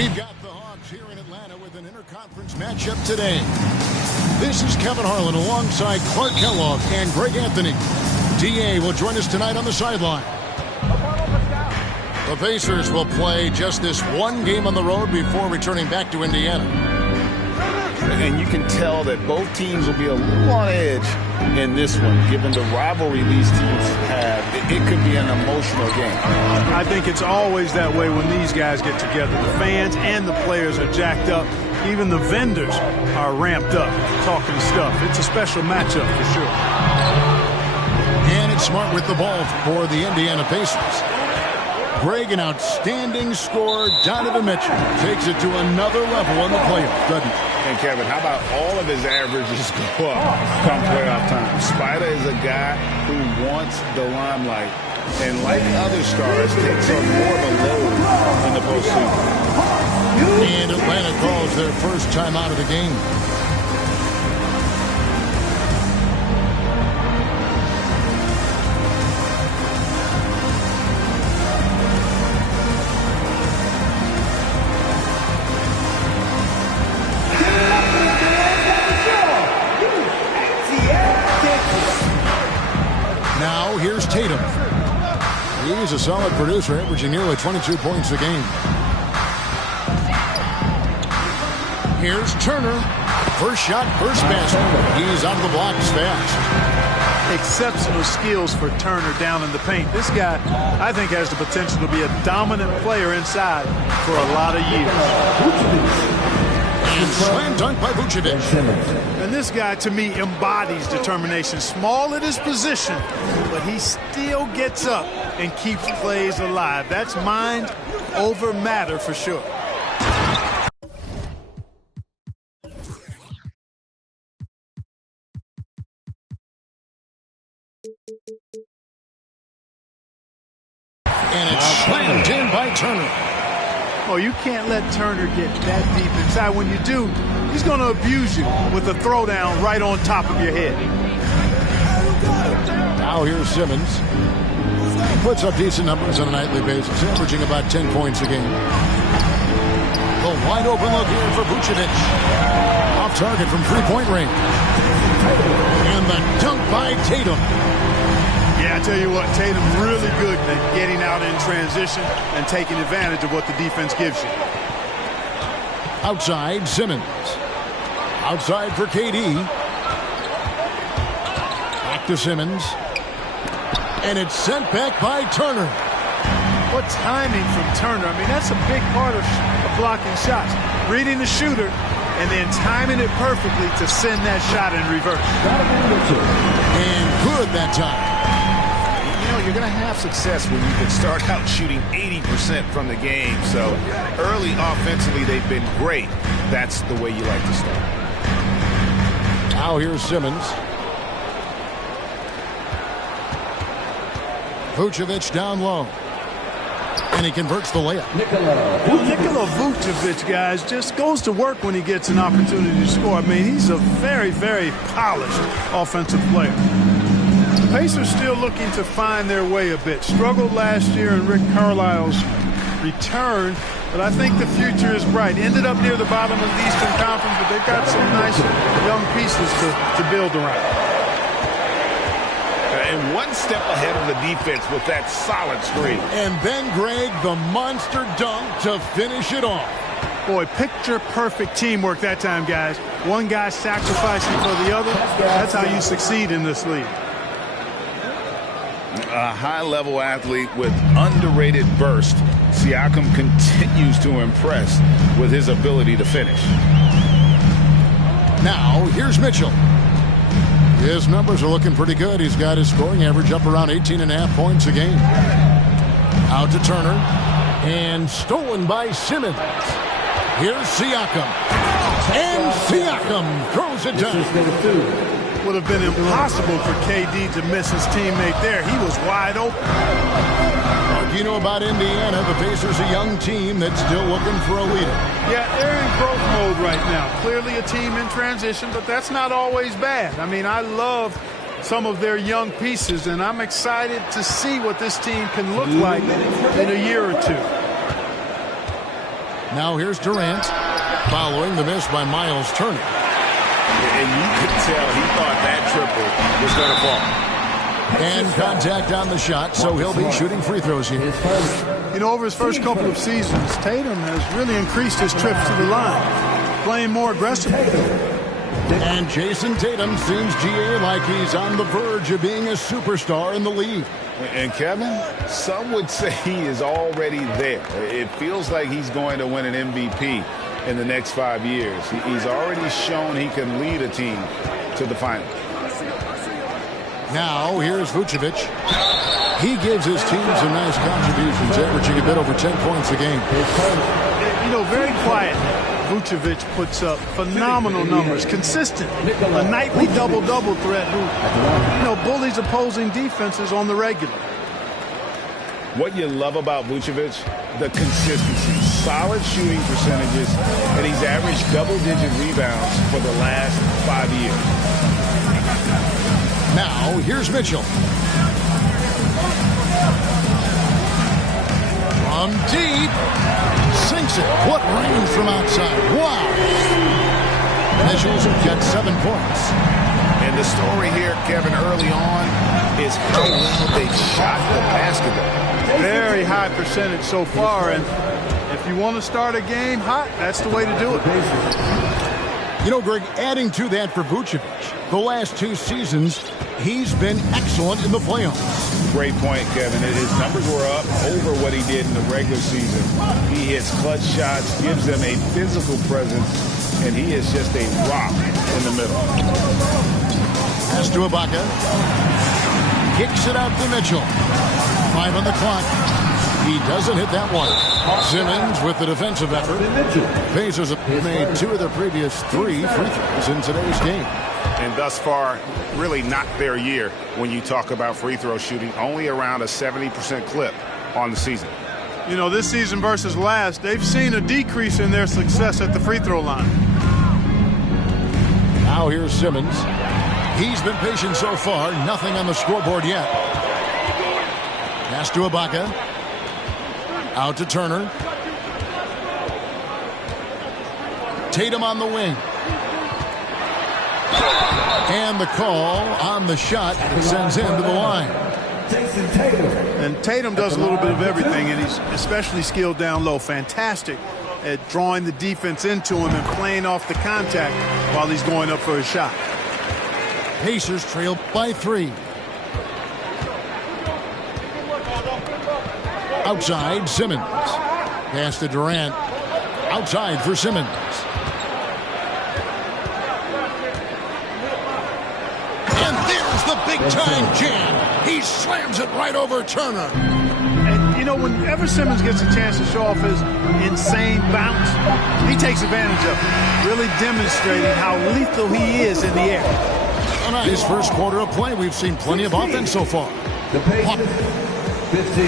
We've got the Hawks here in Atlanta with an interconference matchup today. This is Kevin Harlan alongside Clark Kellogg and Greg Anthony. DA will join us tonight on the sideline. The Pacers will play just this one game on the road before returning back to Indiana. And you can tell that both teams will be a little on edge in this one, given the rivalry these teams have. It could be an emotional game. I think it's always that way when these guys get together. The fans and the players are jacked up. Even the vendors are ramped up, talking stuff. It's a special matchup for sure. And it's Smart with the ball for the Indiana Pacers. Greg, an outstanding scorer. Donovan Mitchell takes it to another level in the playoffs, doesn't he? And Kevin, how about all of his averages go up come playoff time? Spider is a guy who wants the limelight, and like other stars, takes on more of a load in the postseason. And Atlanta calls their first time out of the game. Now, here's Tatum. He's a solid producer, averaging nearly 22 points a game. Here's Turner. First shot, first basket. He's out of the blocks fast. Exceptional skills for Turner down in the paint. This guy, I think, has the potential to be a dominant player inside for a lot of years. And slam dunk by Vucevic. And this guy, to me, embodies determination. Small at his position, but he still gets up and keeps plays alive. That's mind over matter for sure. And it's slammed in by Turner. Oh, you can't let Turner get that deep inside. When you do, he's going to abuse you with a throwdown right on top of your head. Now here's Simmons. He puts up decent numbers on a nightly basis, averaging about 10 points a game. The wide open look here for Vucevic. Off target from three-point range. And the dunk by Tatum. Yeah, I tell you what, Tatum's really good at getting out in transition and taking advantage of what the defense gives you. Outside, Simmons. Outside for KD. Back to Simmons. And it's sent back by Turner. What timing from Turner. I mean, that's a big part of blocking shots. Reading the shooter and then timing it perfectly to send that shot in reverse. And good that time. You know, you're going to have success when you can start out shooting 80% from the game. So early offensively, they've been great. That's the way you like to start. Now here's Simmons. Vucevic down low. And he converts the layup. Nikola Vucevic, guys, just goes to work when he gets an opportunity to score. I mean, he's a very, very polished offensive player. The Pacers still looking to find their way a bit. Struggled last year in Rick Carlisle's return, but I think the future is bright. Ended up near the bottom of the Eastern Conference, but they've got some nice young pieces to build around. And one step ahead of the defense with that solid screen. And then, Greg, the monster dunk to finish it off. Boy, picture-perfect teamwork that time, guys. One guy sacrificing for the other. That's how you succeed in this league. A high-level athlete with underrated burst. Siakam continues to impress with his ability to finish. Now, here's Mitchell. His numbers are looking pretty good. He's got his scoring average up around 18.5 points a game. Out to Turner. And stolen by Simmons. Here's Siakam. And Siakam throws it down. Would have been impossible for KD to miss his teammate there. He was wide open. You know about Indiana, the Pacers, a young team that's still looking for a leader. Yeah, they're in growth mode right now. Clearly a team in transition, but that's not always bad. I mean, I love some of their young pieces, and I'm excited to see what this team can look like in a year or two. Now here's Durant, following the miss by Miles Turner. And you could tell he thought that triple was going to fall. And contact on the shot, so he'll be shooting free throws here. You know, over his first couple of seasons, Tatum has really increased his trips to the line, playing more aggressively. And Jason Tatum seems, GA, like he's on the verge of being a superstar in the league. And Kevin, some would say he is already there. It feels like he's going to win an MVP in the next 5 years. He's already shown he can lead a team to the finals. Now, here's Vucevic. He gives his team some nice contributions, averaging a bit over 10 points a game. You know, very quiet. Vucevic puts up phenomenal numbers, consistent, a nightly double-double threat who, you know, bullies opposing defenses on the regular. What you love about Vucevic, the consistency, solid shooting percentages, and he's averaged double-digit rebounds for the last 5 years. Now, here's Mitchell. From deep. Sinks it. What range from outside. Wow. Mitchell's got 7 points. And the story here, Kevin, early on is how well they shot the basketball. Very high percentage so far, and if you want to start a game hot, that's the way to do it. You know, Greg, adding to that for Vucevic, the last 2 seasons, he's been excellent in the playoffs. Great point, Kevin. His numbers were up over what he did in the regular season. He hits clutch shots, gives them a physical presence, and he is just a rock in the middle. Pass to Ibaka. Kicks it out to Mitchell. 5 on the clock. He doesn't hit that one. Simmons with the defensive effort. Pacers have made 2 of their previous 3 free throws in today's game. And thus far, really not their year when you talk about free throw shooting. Only around a 70% clip on the season. You know, this season versus last, they've seen a decrease in their success at the free throw line. Now here's Simmons. He's been patient so far. Nothing on the scoreboard yet. Pass to Ibaka. Out to Turner. Tatum on the wing. And the call on the shot sends him to the line. And Tatum does a little bit of everything, and he's especially skilled down low. Fantastic at drawing the defense into him and playing off the contact while he's going up for a shot. Pacers trail by 3. Outside, Simmons. Pass to Durant. Outside for Simmons. And there's the big-time jam. He slams it right over Turner. And, you know, whenever Simmons gets a chance to show off his insane bounce, he takes advantage of it, really demonstrating how lethal he is in the air. A nice first quarter of play. We've seen plenty of offense so far. The Pacers, 15.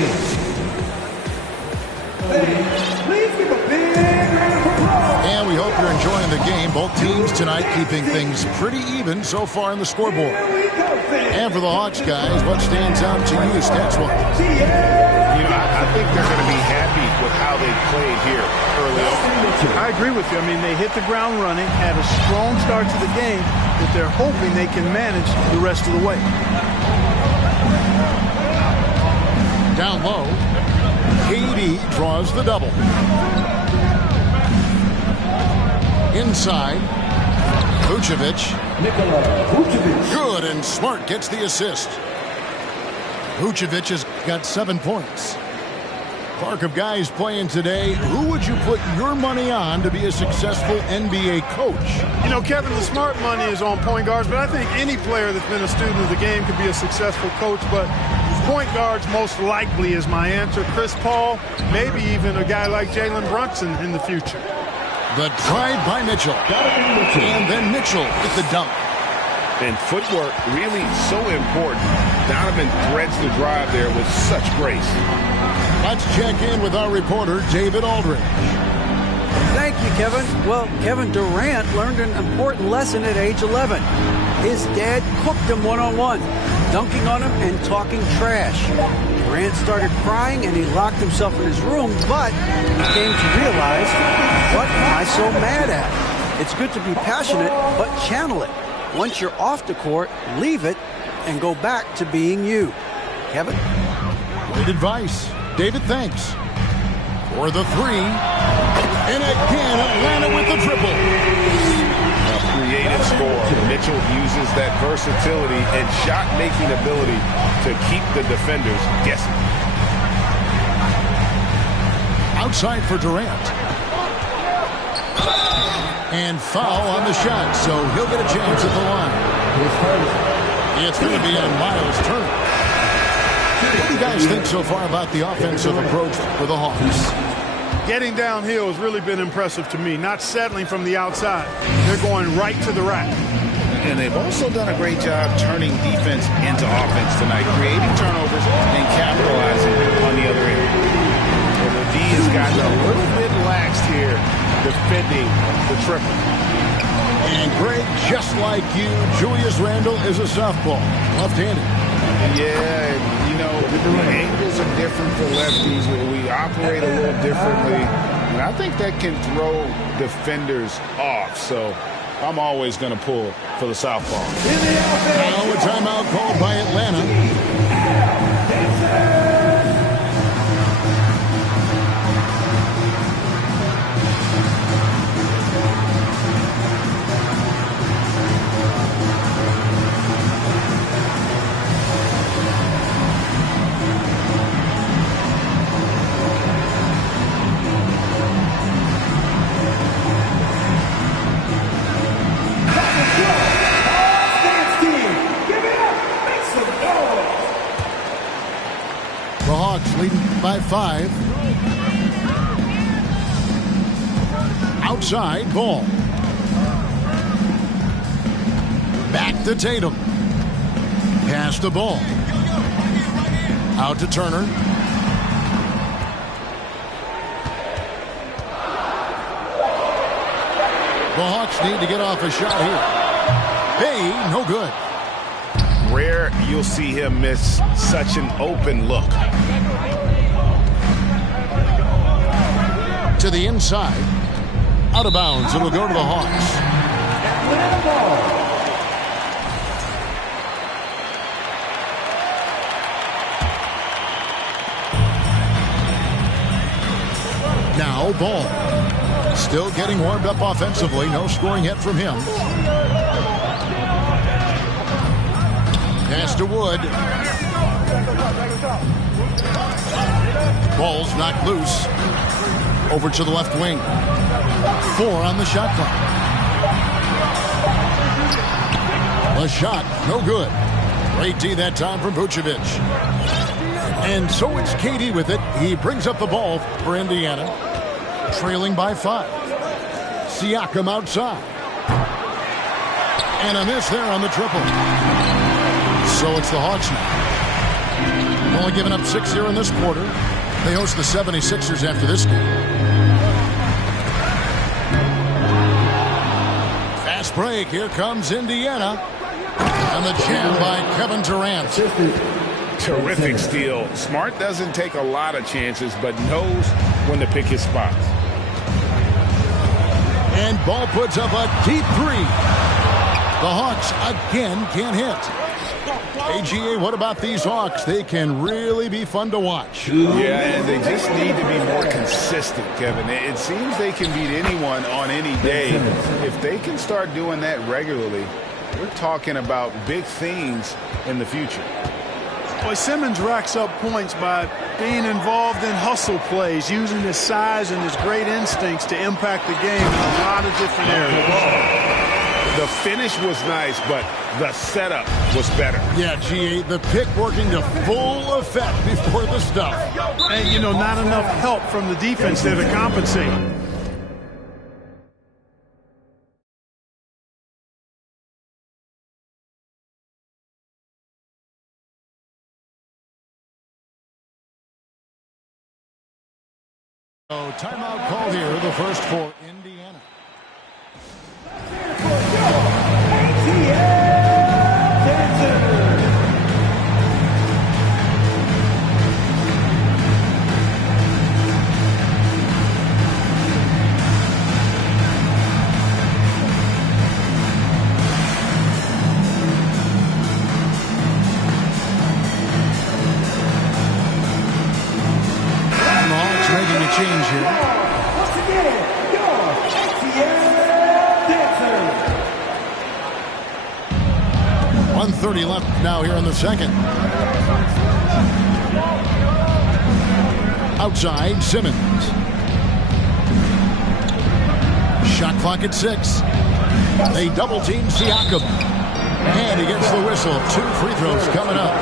Please give a big round of applause. And we hope you're enjoying the game. Both teams tonight keeping things pretty even so far in the scoreboard. And for the Hawks, guys, what stands out to you stats-wise? You know, I think they're going to be happy with how they played here early on. I agree with you. I mean, they hit the ground running, had a strong start to the game that they're hoping they can manage the rest of the way. Down low, KD draws the double. Inside, Vucevic. Good, and Smart gets the assist. Vucevic has got 7 points. Clark, of guys playing today, who would you put your money on to be a successful NBA coach? You know, Kevin, the smart money is on point guards, but I think any player that's been a student of the game could be a successful coach. But point guards most likely is my answer. Chris Paul, maybe even a guy like Jalen Brunson in the future. The drive by Mitchell. And then Mitchell with the dunk. And footwork really so important. Donovan threads the drive there with such grace. Let's check in with our reporter, David Aldridge. Thank you, Kevin. Well, Kevin Durant learned an important lesson at age 11. His dad cooked him one-on-one, dunking on him and talking trash. Durant started crying and he locked himself in his room, but he came to realize, what am I so mad at? It's good to be passionate, but channel it. Once you're off the court, leave it and go back to being you. Kevin? Great advice. David, thanks. For the 3. And again, Atlanta with the triple. A creative score. Mitchell uses that versatility and shot-making ability to keep the defenders guessing. Outside for Durant. And foul on the shot, so he'll get a chance at the line. It's going to be on Miles Turner. What do you guys think so far about the offensive approach for the Hawks? Getting downhill has really been impressive to me, not settling from the outside. They're going right to the rack. And they've also done a great job turning defense into offense tonight, creating turnovers and capitalizing on the other end. And the D has gotten a little bit laxed here defending the triple. And Greg, just like you, Julius Randle is a southpaw, left-handed. Yeah, you know, the angles are different for lefties. We operate a little differently. And I think that can throw defenders off. So I'm always going to pull for the southpaw. Now a timeout called by Atlanta. Leading by 5. Outside, Ball. Back to Tatum. Pass the ball. Out to Turner. The Hawks need to get off a shot here. Hey, no good. Rare you'll see him miss such an open look. To the inside. Out of bounds. It'll go to the Hawks. Now Ball. Still getting warmed up offensively. No scoring yet from him. Pass to Wood. Ball's knocked loose. Over to the left wing. 4 on the shot clock. A shot, no good. Great D that time from Vucevic. And so it's KD with it. He brings up the ball for Indiana. Trailing by 5. Siakam outside. And a miss there on the triple. So it's the Hawks now. Only giving up 6 here in this quarter. They host the 76ers after this game. Fast break. Here comes Indiana. And the jam by Kevin Durant. Terrific steal. Smart doesn't take a lot of chances, but knows when to pick his spots. And Ball puts up a deep 3. The Hawks again can't hit. AGA, what about these Hawks? They can really be fun to watch. Yeah, and they just need to be more consistent, Kevin. It seems they can beat anyone on any day. If they can start doing that regularly, we're talking about big things in the future. Boy, Simmons racks up points by being involved in hustle plays, using his size and his great instincts to impact the game in a lot of different areas. The finish was nice, but the setup was better. Yeah, GA, the pick working to full effect before the stuff. And, you know, not enough help from the defense there to compensate. So timeout call here, the first for Indiana. And the Hawks making a change here. Once again, your ATL Dancer. 1:30 left now here in the second. Outside, Simmons. Shot clock at 6. They double team Siakam. And he gets the whistle. 2 free throws coming up.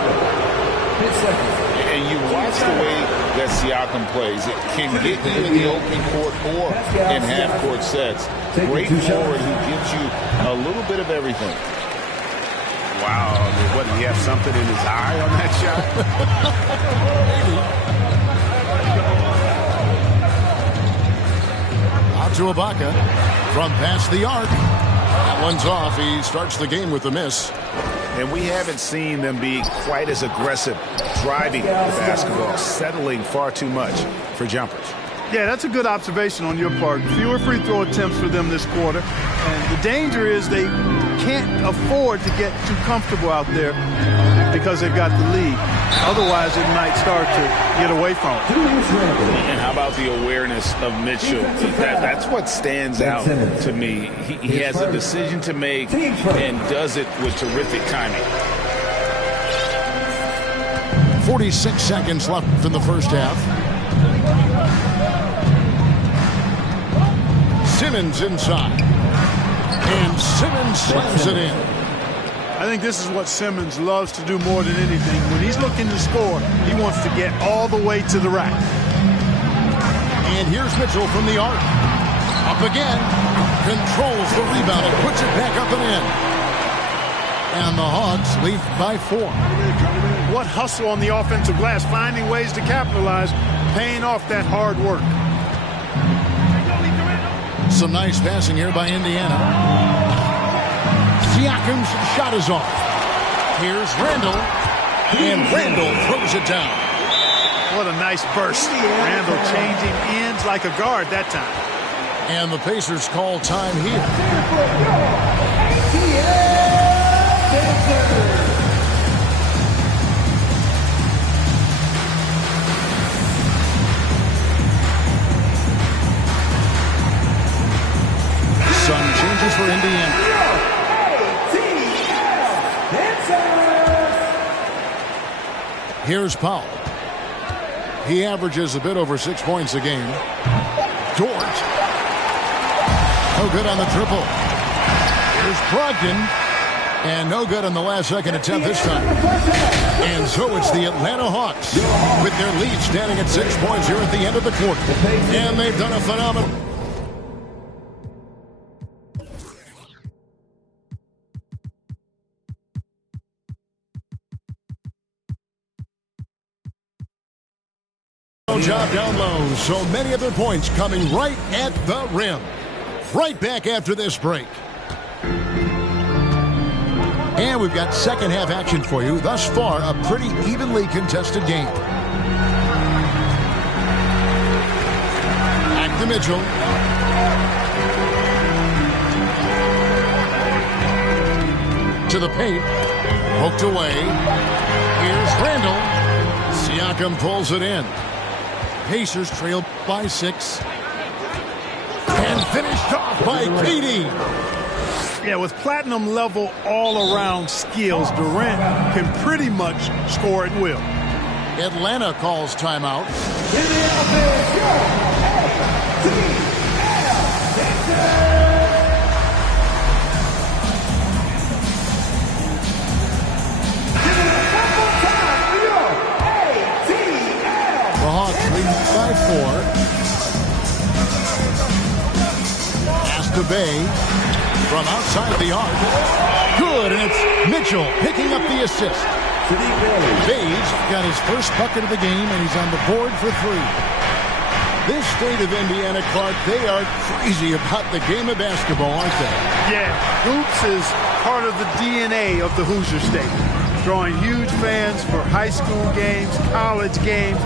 And you watch the way that Siakam plays. It can get you in the open court or in half-court sets. Great forward who gives you a little bit of everything. Wow, what, did he have something in his eye on that shot? Out to Ibaka from past the arc. That one's off. He starts the game with a miss. And we haven't seen them be quite as aggressive driving the basketball, settling far too much for jumpers. Yeah, that's a good observation on your part. Fewer free throw attempts for them this quarter. And the danger is they can't afford to get too comfortable out there because they've got the lead. Otherwise, it might start to get away from it. And how about the awareness of Mitchell? That's what stands out to me. He has a decision to make and does it with terrific timing. 46 seconds left in the first half. Simmons inside. And Simmons slams it in. I think this is what Simmons loves to do more than anything. When he's looking to score, he wants to get all the way to the rack. And here's Mitchell from the arc. Up again. Controls the rebound and puts it back up and in. And the Hawks lead by 4. What hustle on the offensive glass, finding ways to capitalize, paying off that hard work. Some nice passing here by Indiana. Siakam's shot is off. Here's Randall. And Randall throws it down. What a nice burst. Randall changing ends like a guard that time. And the Pacers call time here. for Indiana. Here's Powell. He averages a bit over 6 points a game. Dort. No good on the triple. Here's Brogdon. And no good on the last second attempt this time. And so it's the Atlanta Hawks with their lead standing at 6 points here at the end of the quarter. And they've done a phenomenal. Job down low. So many other points coming right at the rim. Right back after this break. And we've got second half action for you. Thus far, a pretty evenly contested game. Back to Mitchell. To the paint. Poked away. Here's Randall. Siakam pulls it in. Pacers trailed by 6. And finished off by KD. Yeah, with platinum level all-around skills, Durant can pretty much score at will. Atlanta calls timeout. The Hawks lead by 4. Pass to Bay. From outside the arc. Good, and it's Mitchell picking up the assist. Bay's got his first bucket of the game, and he's on the board for 3. This state of Indiana, Clark, they are crazy about the game of basketball, aren't they? Yeah, hoops is part of the DNA of the Hoosier State. Drawing huge fans for high school games, college games.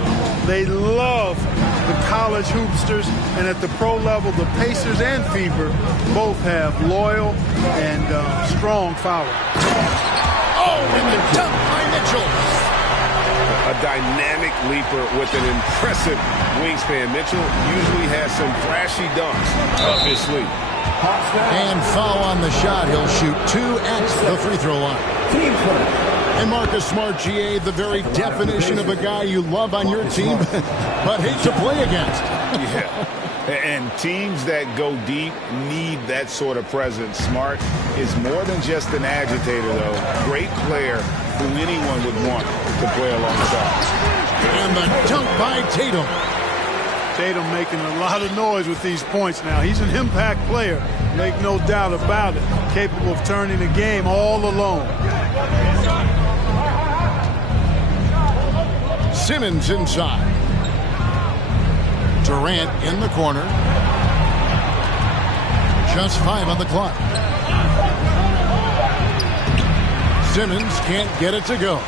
They love the college hoopsters, and at the pro level, the Pacers and Fever both have loyal and strong followers. Oh, and the dunk by Mitchell. A dynamic leaper with an impressive wingspan. Mitchell usually has some flashy dunks up his sleeve. And foul on the shot. He'll shoot 2 at the free throw line. And Marcus Smart, GA, the very definition of a guy you love on your team, but hate to play against. Yeah. And teams that go deep need that sort of presence. Smart is more than just an agitator, though. Great player who anyone would want to play alongside. And the dunk by Tatum. Tatum making a lot of noise with these points now. He's an impact player, make no doubt about it. Capable of turning the game all alone. Simmons inside. Durant in the corner. Just 5 on the clock. Simmons can't get it to go.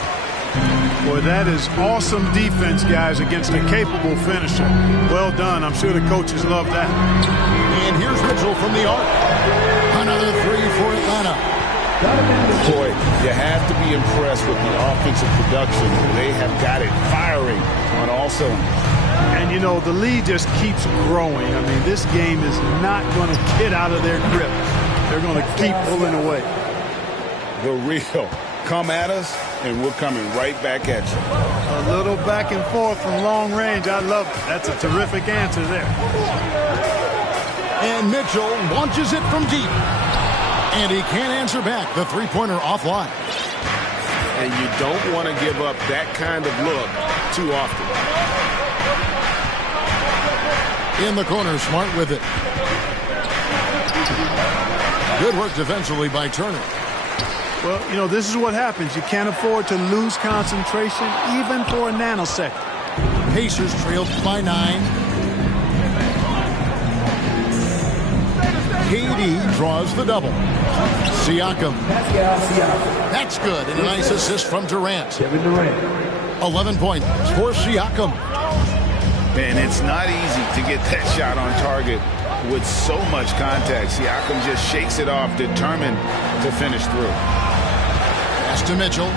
Boy, that is awesome defense, guys, against a capable finisher. Well done. I'm sure the coaches love that. And here's Mitchell from the arc. Another 3 for Atlanta. Boy, you have to be impressed with the offensive production. They have got it firing on all cylinders. And, you know, the lead just keeps growing. I mean, this game is not going to get out of their grip. They're going to keep pulling away. The real. Come at us, and we're coming right back at you. A little back and forth from long range. I love it. That's a terrific answer there. And Mitchell launches it from deep. And he can't answer back. The three-pointer offline. And you don't want to give up that kind of look too often. In the corner, Smart with it. Good work defensively by Turner. Well, you know, this is what happens. You can't afford to lose concentration even for a nanosecond. Pacers trailed by 9. KD draws the double. Siakam. That's good. And a nice assist from Durant. 11 points for Siakam. And it's not easy to get that shot on target with so much contact. Siakam just shakes it off, determined to finish through. Pass to Mitchell.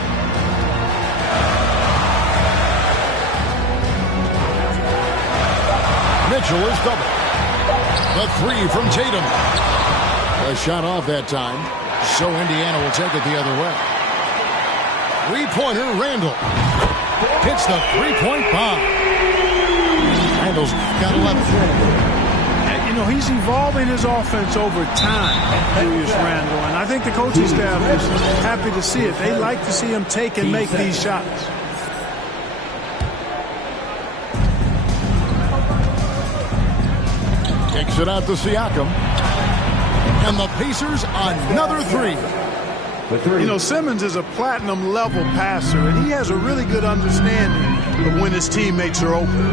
Mitchell is double. The 3 from Tatum. A shot off that time, so Indiana will take it the other way. Three-pointer, Randall. Hits the three-point bomb. Randall's got 11. You know, he's evolving his offense over time, Julius Randle, and I think the coaching staff is happy to see it. They like to see him take and make these shots. Kicks it out to Siakam. And the Pacers another three. You know, Simmons is a platinum-level passer, and he has a really good understanding of when his teammates are open.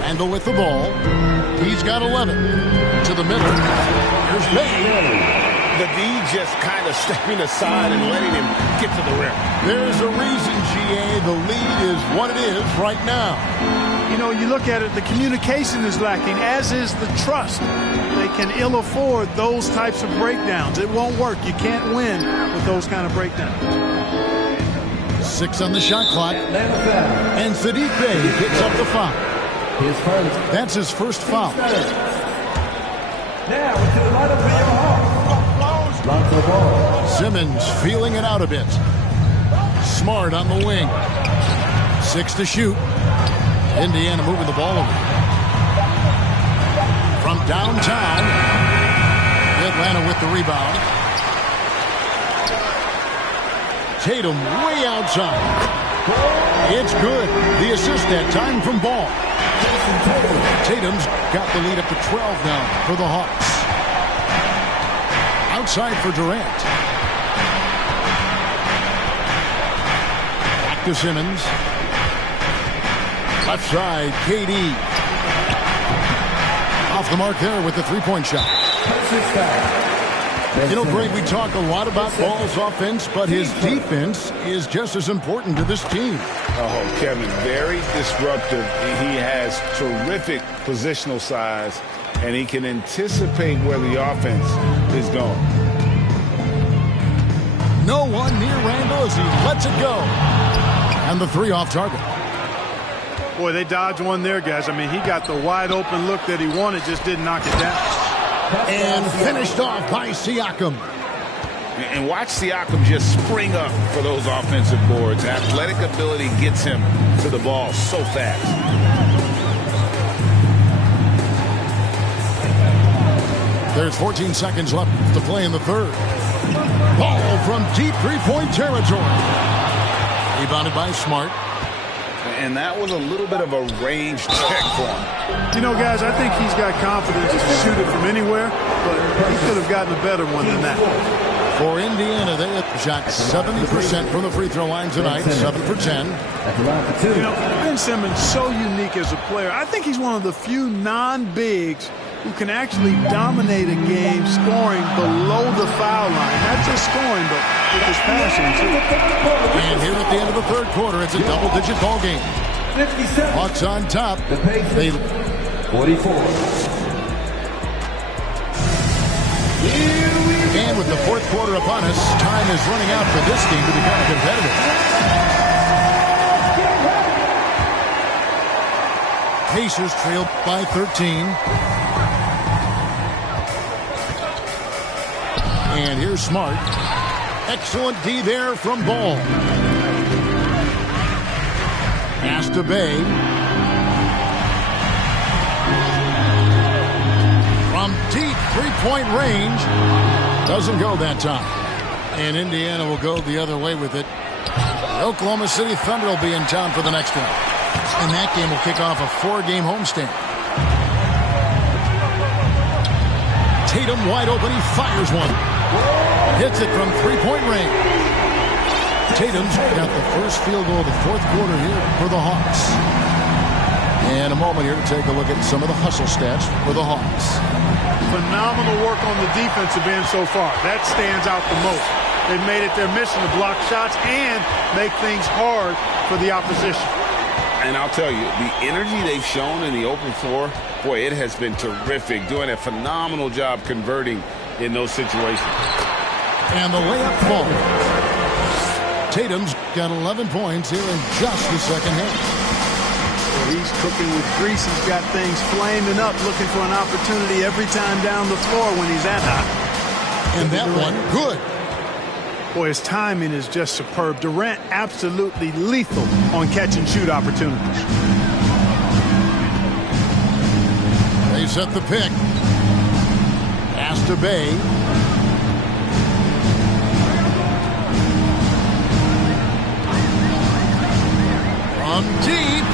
Randall with the ball. He's got 11. To the middle. Here's Bay. The D just kind of stepping aside and letting him get to the rim. There's a reason, GA. The lead is what it is right now. You know, you look at it, the communication is lacking, as is the trust. They can ill afford those types of breakdowns. It won't work. You can't win with those kind of breakdowns. 6 on the shot clock. And Saddiq Bey picks up the foul. That's his first foul. Now, to the line of ball. Simmons feeling it out a bit. Smart on the wing. 6 to shoot. Indiana moving the ball over. From downtown, Atlanta with the rebound. Tatum way outside. It's good. The assist that time from Ball. Tatum's got the lead up to 12 now for the Hawks. Outside for Durant. Back to Simmons. Left side, KD. Off the mark there with the three-point shot. You know, Greg, we talk a lot about Ball's offense, but his defense is just as important to this team. Oh, Kevin, very disruptive. He has terrific positional size, and he can anticipate where the offense is going. No one near Randall as he lets it go. And the three off target. Boy, they dodged one there, guys. I mean, he got the wide open look that he wanted, just didn't knock it down. And finished off by Siakam. And watch Siakam just spring up for those offensive boards. Athletic ability gets him to the ball so fast. There's 14 seconds left to play in the third. Ball from deep three-point territory. Rebounded by Smart. And that was a little bit of a range check for him. You know, guys, I think he's got confidence to shoot it from anywhere, but he could have gotten a better one than that. For Indiana, they have shot 70% from the free throw line tonight, 7 for 10. You know, Ben Simmons so unique as a player. I think he's one of the few non-bigs who can actually dominate a game scoring below the foul line. Not just scoring, but with his passing, too. And here at the end of the third quarter, it's a double-digit ball game. 57. Hawks on top. The Pacers, 44. And with the fourth quarter upon us, time is running out for this game to become competitive. Pacers trail by 13. And here's Smart. Excellent D there from Ball. Pass to Bay. From deep three-point range. Doesn't go that time. And Indiana will go the other way with it. The Oklahoma City Thunder will be in town for the next one. And that game will kick off a 4-game homestand. Tatum wide open. He fires one. Hits it from three-point range. Tatum's got the first field goal of the fourth quarter here for the Hawks. And a moment here to take a look at some of the hustle stats for the Hawks. Phenomenal work on the defensive end so far. That stands out the most. They've made it their mission to block shots and make things hard for the opposition. And I'll tell you, the energy they've shown in the open floor, boy, it has been terrific. Doing a phenomenal job converting in those situations. And the layup falls. Tatum's got 11 points here in just the second half. He's cooking with grease. He's got things flaming up, looking for an opportunity every time down the floor when he's at high. And that one, good. Boy, his timing is just superb. Durant absolutely lethal on catch and shoot opportunities. They set the pick. Pass to Bay. From deep.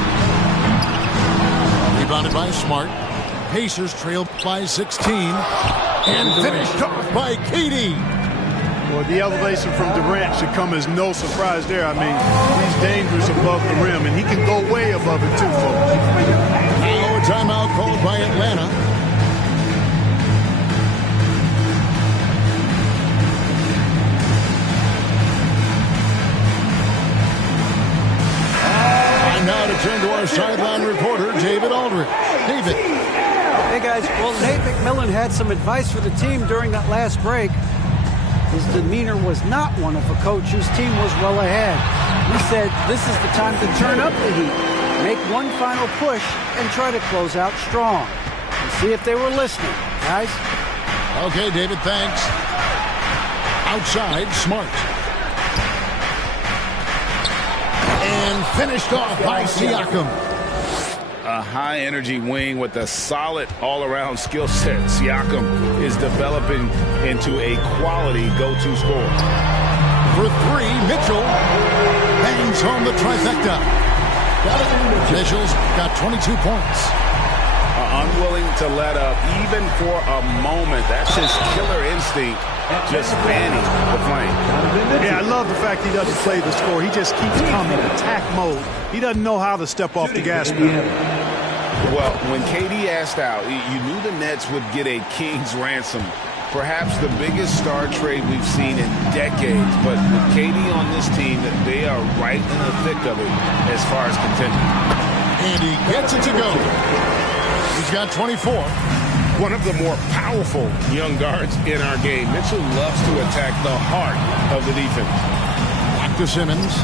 Rebounded by Smart. Pacers trail by 16. And finished off by KD. Well, the elevation from Durant should come as no surprise there. I mean, he's dangerous above the rim, and he can go way above it too, folks. Now a timeout called by Atlanta. Time now to turn to our sideline reporter, David Aldridge. David. Hey, guys. Well, Nate McMillan had some advice for the team during that last break. His demeanor was not one of a coach whose team was well ahead. He said this is the time to turn up the heat, make one final push, and try to close out strong. We'll see if they were listening, guys. Okay, David, thanks. Outside, Smart. And finished off by Siakam. A high-energy wing with a solid all-around skill set. Siakam is developing into a quality go-to scorer. For three, Mitchell bangs home the trifecta. Mitchell's got 22 points. Unwilling to let up even for a moment. That's his killer instinct, just fanning the flame. Yeah, I love the fact he doesn't play the score. He just keeps coming, attack mode. He doesn't know how to step off the gas pedal. Well, when KD asked out, you knew the Nets would get a king's ransom. Perhaps the biggest star trade we've seen in decades. But with KD on this team, they are right in the thick of it as far as contending. And he gets it to go. He's got 24. One of the more powerful young guards in our game. Mitchell loves to attack the heart of the defense. Back to Simmons.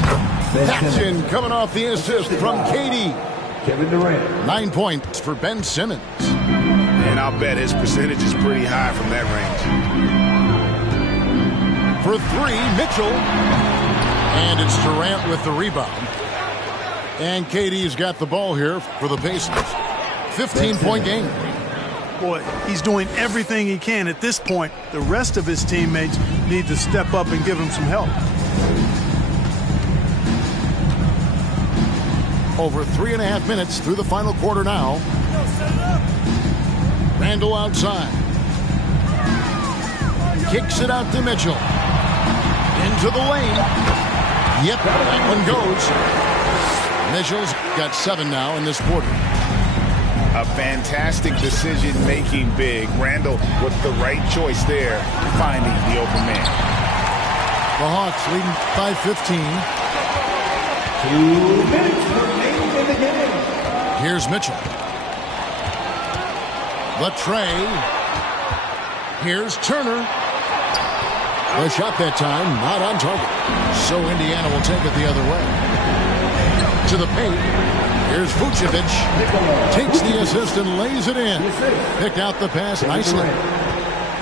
That's in, coming off the assist from KD. Kevin Durant. 9 points for Ben Simmons. And I'll bet his percentage is pretty high from that range. For three, Mitchell. And it's Durant with the rebound. And KD's got the ball here for the Pacers. 15-point game. Boy, he's doing everything he can at this point. The rest of his teammates need to step up and give him some help. Over 3.5 minutes through the final quarter now. Randall outside. Kicks it out to Mitchell. Into the lane. Yep, that one goes. Mitchell's got 7 now in this quarter. A fantastic decision-making big. Randall with the right choice there, finding the open man. The Hawks leading by 15. 2 minutes remaining in the game. Here's Mitchell. The tray. Here's Turner. The shot that time, not on target. So Indiana will take it the other way. To the paint. Here's Vucevic. Takes the assist and lays it in. Picked out the pass nicely.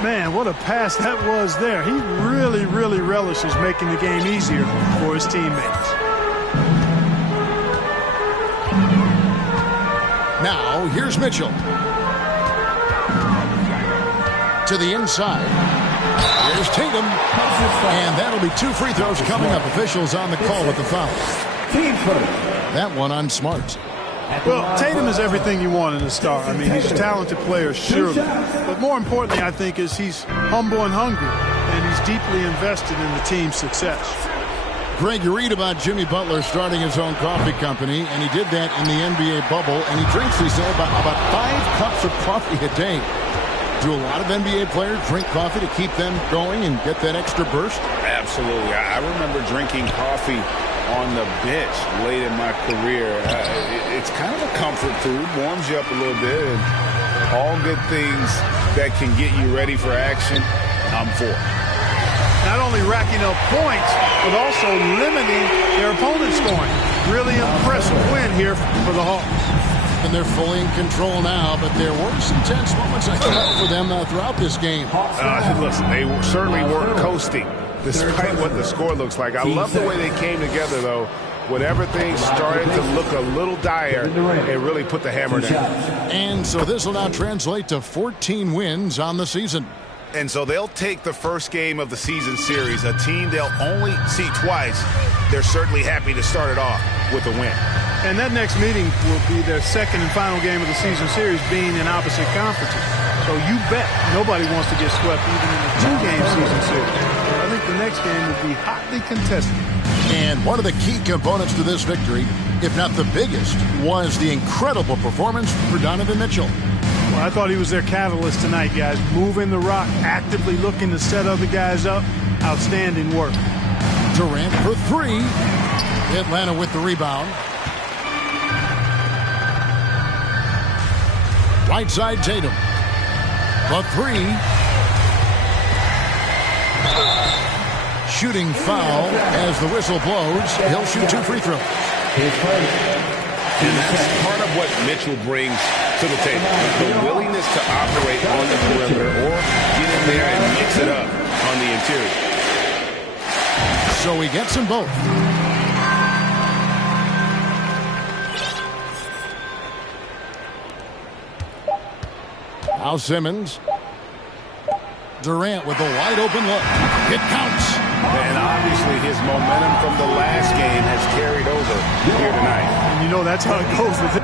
Man, what a pass that was there. He really, really relishes making the game easier for his teammates. Now, here's Mitchell. To the inside. Here's Tatum. And that'll be 2 free throws coming up. Officials on the call with the foul. Team first. That one on Smart. Well, Tatum is everything you want in a star. I mean, he's a talented player, surely. But more importantly, I think, is he's humble and hungry, and he's deeply invested in the team's success. Greg, you read about Jimmy Butler starting his own coffee company, and he did that in the NBA bubble, and he drinks, he said, about 5 cups of coffee a day. Do a lot of NBA players drink coffee to keep them going and get that extra burst? Absolutely. I remember drinking coffee on the bench late in my career. It's kind of a comfort food, warms you up a little bit, and all good things that can get you ready for action, I'm for. Not only racking up points, but also limiting their opponent's scoring. Really impressive win here for the Hawks. and they're fully in control now, but there were some tense moments I thought for them throughout this game. Listen, they certainly weren't coasting, despite what the score looks like. I love the way they came together, though. Whenever things started to look a little dire, they really put the hammer down. And so this will now translate to 14 wins on the season. And so they'll take the first game of the season series, a team they'll only see twice. They're certainly happy to start it off with a win. And that next meeting will be their second and final game of the season series, being in opposite conferences. So you bet nobody wants to get swept even in a two-game season series. I think the next game will be hotly contested. And one of the key components to this victory, if not the biggest, was the incredible performance for Donovan Mitchell. Well, I thought he was their catalyst tonight, guys. Moving the rock, actively looking to set other guys up. Outstanding work. Durant for three. Atlanta with the rebound. Right side Tatum. The three. Shooting foul as the whistle blows. He'll shoot 2 free throws. And that's part of what Mitchell brings to the table. The willingness to operate on the perimeter or get in there and mix it up on the interior. So he gets them both. Now Simmons. Durant with a wide open look. It counts. And obviously his momentum from the last game has carried over here tonight. And you know that's how it goes with it.